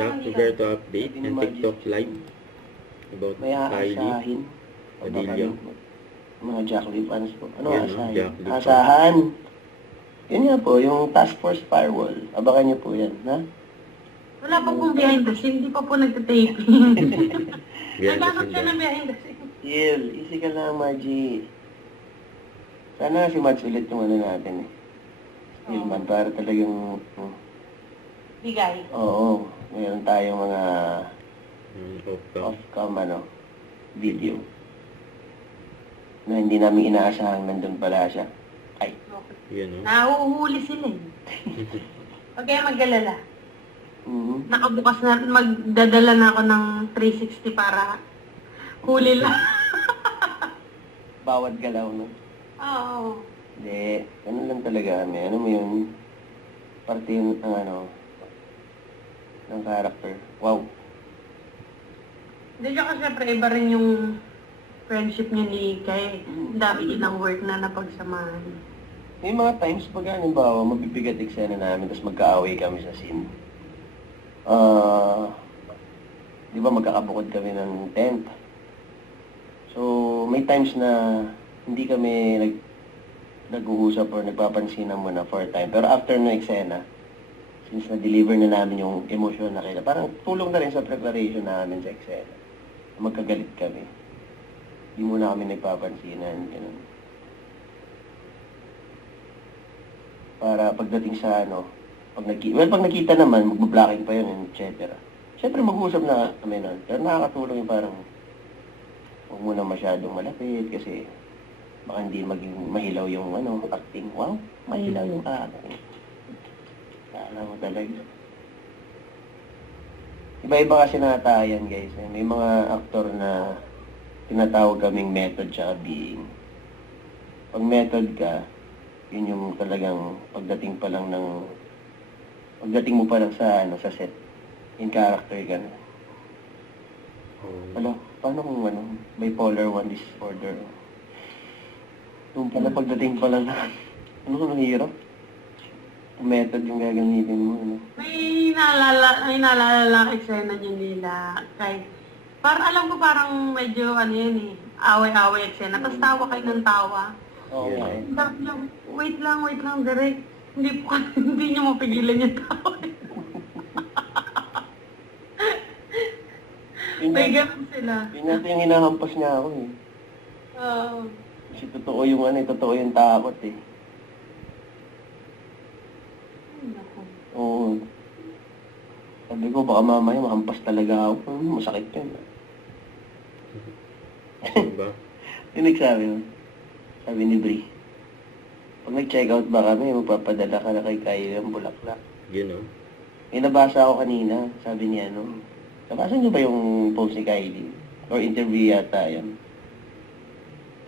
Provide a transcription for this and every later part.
Jack Roberto update and TikTok live about May Kylie aasahin. Padilla. Mga Jackley fans po. Ano Yan, aasahin? Jackley fans. Asahan. Yun nga po, yung Task Force Firewall. Abangan niyo po yan, ha? Wala pa pong behind the scene, hindi pa po nagtataping. Yan, Nagkakot siya yan. ng behind the scene. Chill, easy ka lang, Margie. Sana si Mads ulit yung ano natin eh. Stillman, para talagang, Bigay. oo, mayroon tayong mga Off-cam. off-cam video. Na hindi namin inaasahan nandun pala siya. Ay, Okay. Yan, oh. Nahuhuli sila eh. Huwag kaya mag-alala. Nakabukas na, magdadala na ako ng 360 para huli lang. bawat galaw, no? Oo. Hindi, ano lang talaga kami. Ano mo yun? Parte yung, ang ano, ng character. Wow. Hindi siya syempre iba rin yung friendship niya ni Kay. Ang dami din ng work na napagsamahan. May mga times pag halimbawa, mabibigat eksena namin, tapos magkaaway kami sa scene. Di ba magkakabukod kami ng tent? So, may times na hindi kami nag-uusap or nagpapansinan muna for a time. Pero after na eksena, since na-deliver na namin yung emosyon na kailan, parang tulong na rin sa preparation namin sa eksena. Magkagalit kami. Hindi muna kami nagpapansinan, ganun. Para pagdating sa ano, pag nakita naman, magbablocking pa yun, etc. Siyempre mag-uusap na kami nun. Pero nakakatulong yung parang huwag mo na masyadong malapit kasi baka hindi maging mahilaw yung ano, acting. Wow, mahilaw yung acting. Kala mo talaga. Iba-iba kasi natayan, guys. May mga aktor na tinatawag kaming method tsaka being. Pag method ka, yun yung talagang pagdating mo pa lang sa ano, sa set, in character ka na. Ano, paano kung ano, bipolar 1 disorder? Doon pala pagdating pa lang na, ano hirap? Method yung gagamitin mo, ano? May naalala lang eksena niya nila kay alam ko parang medyo ano yun eh, away-away eksena. Tapos tawa kayo ng tawa. Oo nga eh. Sabi niya, wait lang, direct. Hindi niyo mapigilan yung tawa. May ganun sila. Yun natin yung hinahampas niya ako eh. Oo. Kasi totoo yung ano, totoo yung takot eh. Naku. Oo. Sabi ko, baka mamaya mahampas talaga ako. Masakit yun. Diba? Yung nagsabi mo, sabi ni Bri, pag nag-check out ba kami, magpapadala ka na kay Kylie ng bulaklak. Yun, oh. May nabasa ako kanina, sabi niya, ano, nabasa niyo ba yung post ni Kylie? Or interview yata yan?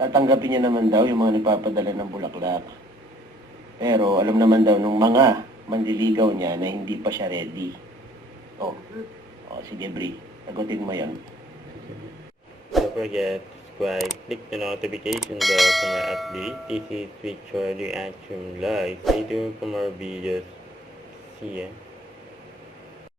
Tatanggapin niya naman daw yung mga nagpapadala ng bulaklak. Pero alam naman daw nung mga manliligaw niya na hindi pa siya ready. Oh, sige Bri, sagutin mo yon. Don't forget, subscribe, click the notification bell for my update. This is Victor Reaction Live. Stay tuned for more videos. See ya.